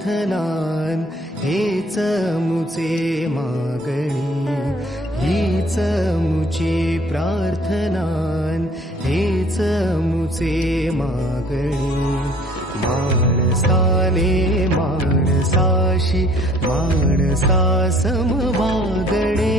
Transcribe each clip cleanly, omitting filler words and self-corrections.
प्रार्थनान हेच मुचे मागणी, हीच मुची प्रार्थनान हेच मुचे मागणी. माणसाने माणसाशी माणसा समवागणे,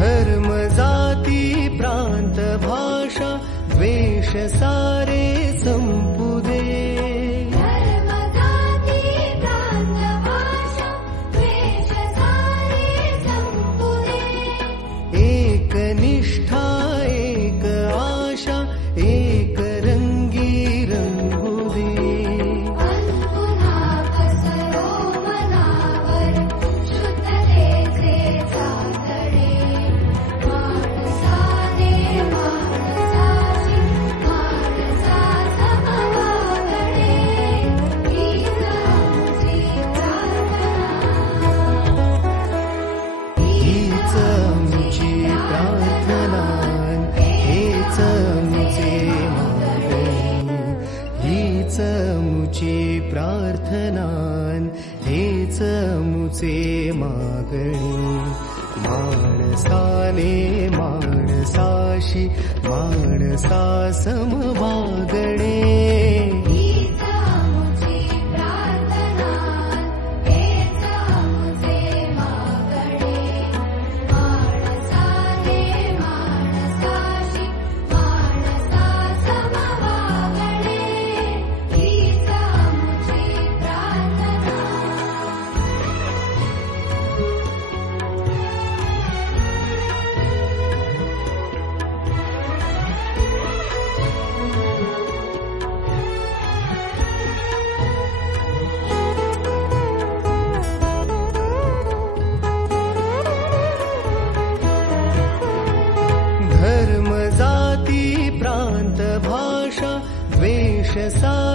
धर्म जाती प्रांत भाषा द्वेष सारे संपू दे. धर्म जाती प्रांत भाषा द्वेष सारे संपू दे. एक निष्ठा एक आशा एक रंगी रंगू दे. पुन्हा पसरो मनावर शुद्धतेचे चांदणे. माणसाने माणसाशी माणसा समवागणे, हीच आमची प्रार्थना. हीच मुची प्रार्थनान हेच मुचे मागणी, हीच मुची प्रार्थनान हेच मुचे मागणी. माणसाने माणसाशी माणसा समवागणे, हीच आमची प्रार्थना. हेच आमचे मागणे. माणसाने माणसाशी माणसा समवागणे, हीच आमची प्रार्थना. धर्म जाती प्रांत भाषा द्वेष सारे